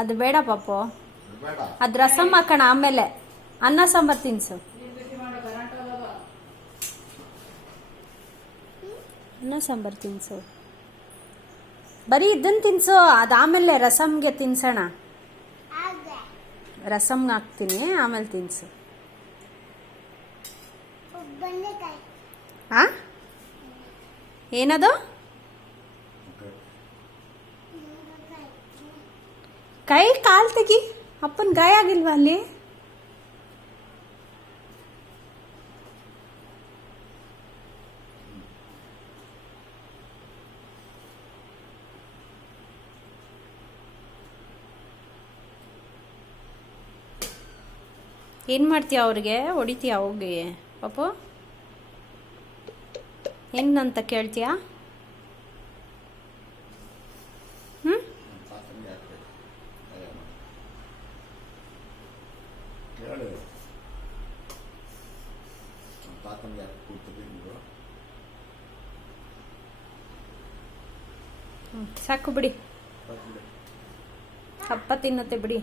ಅದು ಬೇಡ ಪಾಪು. ಅದು ರಸಮ್ ಹಾಕೋಣ ಆಮೇಲೆ. ಅನ್ನ ಸಾಂಬಾರು ತಿನ್ಸು. ಅನ್ನ ಸಾಂಬಾರು ತಿನ್ಸು. ಬರೀ ಇದನ್ನು ತಿನ್ಸು, ಅದಾಮೇಲೆ ರಸಮ್ಗೆ ತಿನ್ಸೋಣ. ರಸಮ್ಗೆ ಹಾಕ್ತೀನಿ, ಆಮೇಲೆ ತಿನ್ಸು. ಏನದು? ಕೈ ಕಾಲು ತೆಗಿ. ಅಪ್ಪನ ಗಾಯ ಆಗಿಲ್ವಾ ಅಲ್ಲಿ? ಏನು ಮಾಡ್ತೀಯ? ಅವ್ರಿಗೆ ಹೊಡಿತೀಯ? ಹೋಗಿ ಪಾಪು ಹೆಂಗಂತ ಕೇಳ್ತೀಯಾ? ಸಾಕು ಬಿಡಿ, ಅಪ್ಪ ತಿನ್ನತ್ತೆ ಬಿಡಿ.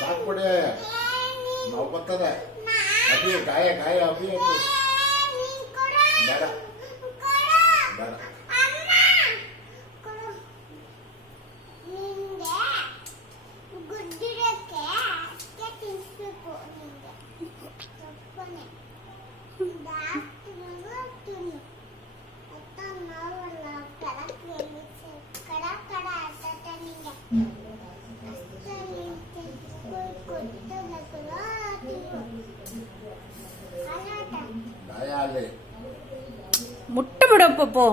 ಸಾಕ್ಬಿಡೆ, ನಾವು ಬರ್ತದೆ. ಅಭಿ ಗಾಯ ಅಭಿ ಆಯ್ತು. ಬೇಡ ಬೇಡ. ಮುಟ್ಟು ಬಿಡು ಪಪ್ಪು.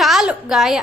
ಕಾಲು ಗಾಯ.